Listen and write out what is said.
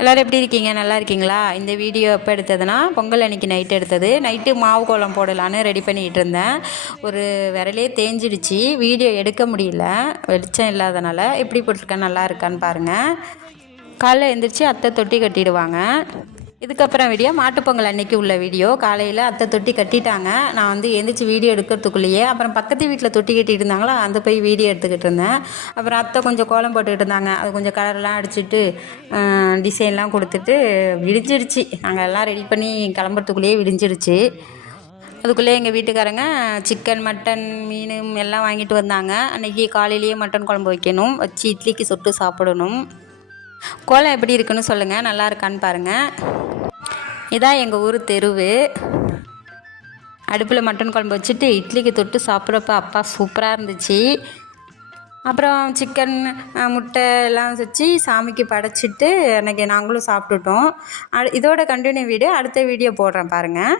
எல்லோரும் எப்படி இருக்கீங்க? நல்லா இருக்கீங்களா? இந்த வீடியோ எப்போ எடுத்ததுன்னா பொங்கல் அன்றைக்கி நைட்டு எடுத்தது. நைட்டு மாவு கோலம் போடலான்னு ரெடி பண்ணிகிட்டு இருந்தேன். ஒரு விரலே தேஞ்சிடுச்சு, வீடியோ எடுக்க முடியல, வெளிச்சம் இல்லாதனால. எப்படி போட்டிருக்கேன், நல்லா இருக்கான்னு பாருங்கள். காலைல எழுந்திரிச்சி அத்தை தொட்டி கட்டிடுவாங்க. இதுக்கப்புறம் வீடியோ மாட்டுப்பொங்கல் அன்றைக்கி உள்ள வீடியோ. காலையில் அத்தை தொட்டி கட்டிட்டாங்க. நான் வந்து எழுந்திரிச்சி வீடியோ எடுக்கிறதுக்குள்ளேயே அப்புறம் பக்கத்து வீட்டில் தொட்டி கட்டிட்டு இருந்தாங்களா, அந்த போய் வீடியோ எடுத்துக்கிட்டு இருந்தேன். அப்புறம் அத்தை கொஞ்சம் கோலம் போட்டுக்கிட்டு இருந்தாங்க. அது கொஞ்சம் கலர்லாம் அடிச்சுட்டு டிசைன்லாம் கொடுத்துட்டு விடிஞ்சிடுச்சு. நாங்கள் எல்லாம் ரெடி பண்ணி கிளம்புறதுக்குள்ளேயே விடிஞ்சிடுச்சு. அதுக்குள்ளே எங்கள் வீட்டுக்காரங்க சிக்கன், மட்டன், மீன் எல்லாம் வாங்கிட்டு வந்தாங்க. அன்றைக்கி காலையிலேயே மட்டன் குழம்பு வைக்கணும், வச்சு இட்லிக்கு சொட்டு சாப்பிடணும். கோலம் எப்படி இருக்குன்னு சொல்லுங்கள், நல்லா இருக்கான்னு பாருங்கள். இதான் எங்கள் ஊர் தெருவு. அடுப்பில் மட்டன் குழம்பு வச்சுட்டு இட்லிக்கு தொட்டு சாப்பிட்றப்ப அப்பா சூப்பராக இருந்துச்சு. அப்புறம் சிக்கன், முட்டை எல்லாம் வச்சு சாமிக்கு படைச்சிட்டு அன்றைக்கி நாங்களும் சாப்பிட்டுட்டோம். இதோட கண்டினியூ வீடியோ அடுத்த வீடியோ போடுறேன் பாருங்கள்.